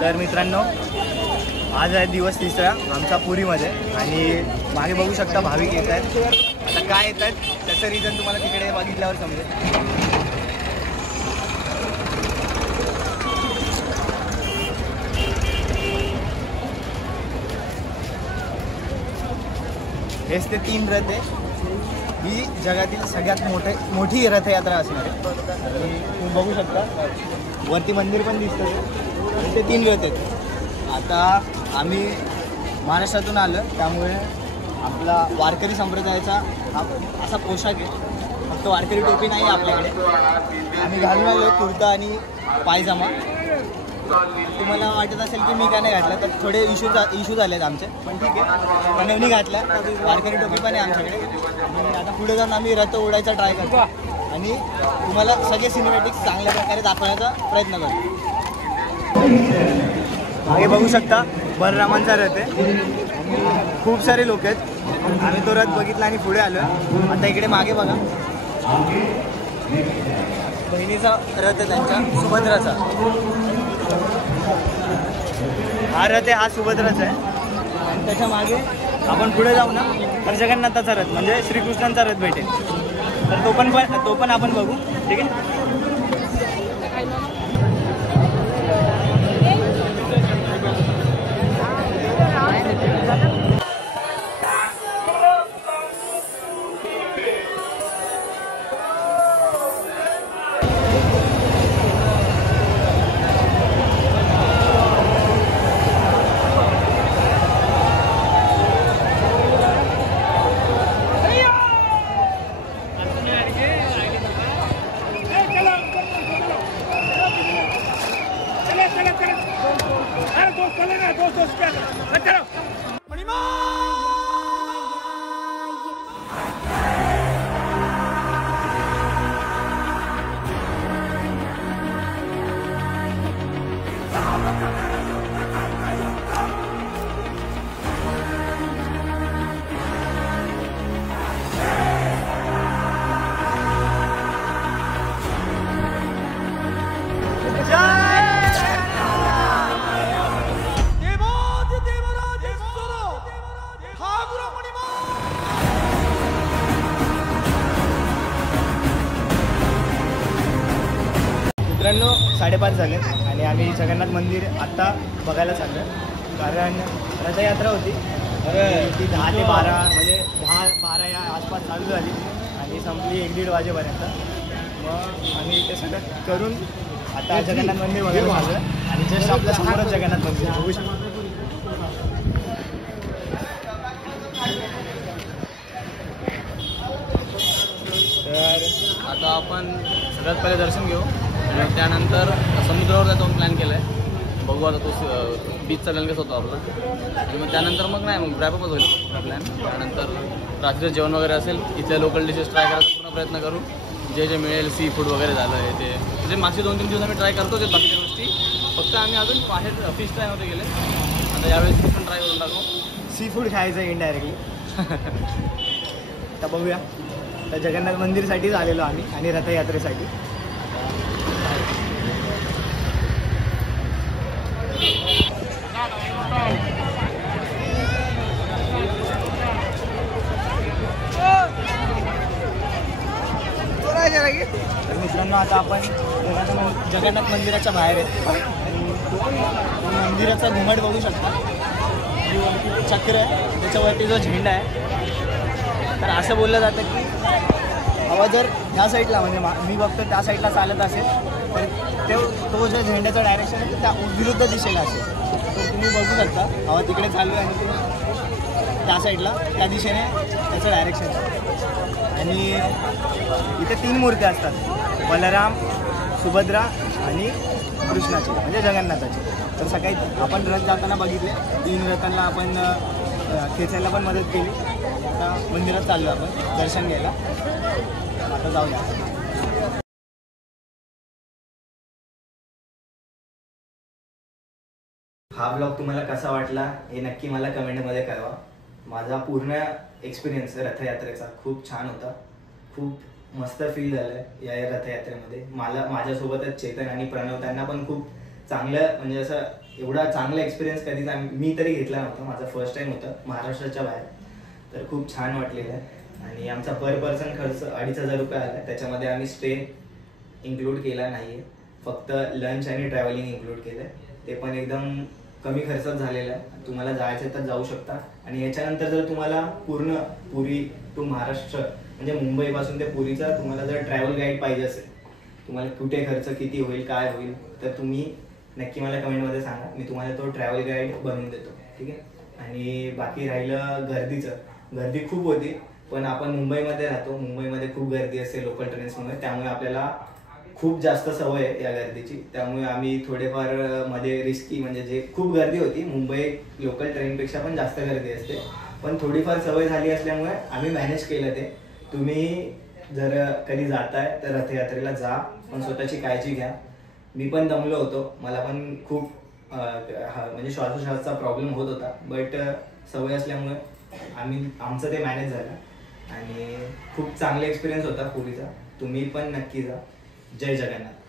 तर मित्रांनो, आज आहे दिवस तिसरा आमचा पुरीमध्ये आणि मागे बघू शकता भाविक येत आहेत. आता काय येत आहेत त्याचं रिझन तुम्हाला तिकडे बघितल्यावर समजेल. हेच ते 3 रथ आहे. ही जगातील सगळ्यात मोठी रथयात्रा असणार आहे. आणि तुम्ही बघू शकता वरती मंदिर पण दिसतं. ते 3 रथ आहेत. आता आम्ही महाराष्ट्रातून आलं त्यामुळे आपला वारकरी संप्रदायाचा हा असा पोशाख आहे. फक्त वारकरी टोपी नाही आपल्याकडे. आम्ही घालून आलो कुर्ता आणि पायजामा. तुम्हाला वाटत असेल की मी काय नाही घातला तर थोडे इश्यू झाले आहेत आमचे, पण ठीक आहे. पण घातला वारकरी टोपी पण आहे आमच्याकडे. आणि आता पुढे जाऊन आम्ही रथ ओढायचा ट्राय करतो आणि तुम्हाला सगळे सिनेमॅटिक्स चांगल्या प्रकारे दाखवण्याचा प्रयत्न करतो. मागे बघू शकता बलरामांचा रथ आहे. खूप सारे लोक आहेत. आम्ही तो रथ बघितला आणि पुढे आलो. आता इकडे मागे बघा, बहिणीचा रथ आहे त्यांच्या, सुभद्राचा. हा रथ आहे, हा सुभद्राचा आहे. आणि त्याच्या मागे आपण पुढे जाऊ ना तर जगन्नाथाचा रथ म्हणजे श्रीकृष्णांचा रथ भेटेल. तर तो पण आपण बघू. ठीक आहे. मित्रांनो 5:30 झाले आणि आम्ही जगन्नाथ मंदिर आत्ता बघायला चाललो. कारण रथयात्रा होती ती 10 ते 12 म्हणजे 10-12 या आसपास चालू झाली आणि संपली 1-1:30 वाजेपर्यंत. मग आम्ही ते सगळं करून आता जगन्नाथ मंदिर बघायला चाललो आणि जस्ट आपल्या समोरच जगन्नाथ मंदिर बघू शकतो. तर आता आपण सगळ्यात पहिले दर्शन घेऊ आणि त्यानंतर समुद्रावर जायचा प्लॅन केला आहे. बघू आता तो बीचचा प्लॅन कसं होतो आपला. आणि मग त्यानंतर मग नाही मग रॅपअपच होईल पूर्ण प्लॅन. त्यानंतर रात्रीचं जेवण वगैरे असेल, इथल्या लोकल डिशेस ट्राय करायचा पूर्ण प्रयत्न करू. जे जे मिळेल सी फूड वगैरे झालं आहे ते म्हणजे मागचे 2-3 दिवस आम्ही ट्राय करतो ते बाकीच्या गोष्टी. फक्त आम्ही अजून बाहेर फिश ट्राय नव्हते गेले. आता यावेळेस फिश पण ट्राय करून टाकू. सी फूड खायचं इनडायरेक्टली. आता बघूया. तर जगन्नाथ मंदिरसाठीच आलेलो आम्ही आणि रथयात्रेसाठी. तर मित्रांनो आता आपण जगन्नाथ मंदिराच्या बाहेर आहे आणि मंदिराचा घुमट बघू शकता. चक्र आहे त्याच्यावरती जो झेंडा आहे. तर असं बोललं जातं की हवा जर ह्या साईडला म्हणजे मी बघतो त्या साईडला चालत असेल तर तो जो झेंड्याचा डायरेक्शन आहे त्या विरुद्ध दिशेला असेल. तर तुम्ही बघू शकता हवा तिकडे चालू आहे आणि त्या साईडला त्या दिशेने त्याचं डायरेक्शन आहे. आणि इथे 3 मूर्त्या असतात, बलराम, सुभद्रा आणि कृष्णाची म्हणजे जगन्नाथाची. तर सकाळी आपण रथ जाताना बघितले 3 रथांना आपण खेचायला पण मदत केली. आता मंदिरात चाललो आपण दर्शन घ्यायला. आता जाऊया. हा ब्लॉग तुम्हाला कसा वाटला हे नक्की मला कमेंटमध्ये कळवा. माझा पूर्ण एक्सपिरियन्स रथयात्रेचा खूप छान होता. खूप मस्त फील झालं या रथयात्रेमध्ये. माझ्यासोबतच चेतन आणि प्रणव त्यांना पण खूप चांगलं म्हणजे असं एवढा चांगला एक्सपिरियन्स कधीच मी तरी घेतला नव्हता. माझा फर्स्ट टाइम होता महाराष्ट्राच्या बाहेर, तर खूप छान वाटलेलं आहे. आणि आमचा पर पर्सन खर्च 2,500 रुपये आला. त्याच्यामध्ये आम्ही स्टे इन्क्लूड केला नाही आहे, फक्त लंच आणि ट्रॅव्हलिंग इन्क्लूड केलं आहे. ते पण एकदम कमी खर्चात झालेलं आहे. तुम्हाला जायचं तर जाऊ शकता. आणि याच्यानंतर जर तुम्हाला पूर्ण पुरी टू महाराष्ट्र म्हणजे मुंबईपासून ते पुरीचा तुम्हाला जर ट्रॅव्हल गाईड पाहिजे असेल, तुम्हाला कुठे खर्च किती होईल काय होईल, तर तुम्ही नक्की मला कमेंटमध्ये सांगा. मी तुम्हाला तो ट्रॅव्हल गाईड बनवून देतो, ठीक आहे. आणि बाकी राहिलं गर्दीचं, गर्दी खूप होती. पण आपण मुंबईमध्ये राहतो, मुंबईमध्ये खूप गर्दी असते लोकल ट्रेन्समुळे, त्यामुळे आपल्याला खूप जास्त सवय आहे या गर्दीची. त्यामुळे आम्ही थोडेफार मध्ये रिस्की म्हणजे जे खूप गर्दी होती, मुंबई लोकल ट्रेनपेक्षा पण जास्त गर्दी असते, पण थोडीफार सवय झाली असल्यामुळे आम्ही मॅनेज केलं ते. तुम्ही जर कधी जाताय तर रथयात्रेला जा, पण स्वतःची काळजी घ्या. मी पण दमलो होतो, मला पण खूप म्हणजे श्वासोश्वासाचा प्रॉब्लेम होत होता, बट सवय असल्यामुळे आमचं ते मॅनेज झालं. आणि खूप चांगला एक्सपिरियन्स होता पुरीचा. तुम्ही पण नक्की जा. जय जगन्नाथ.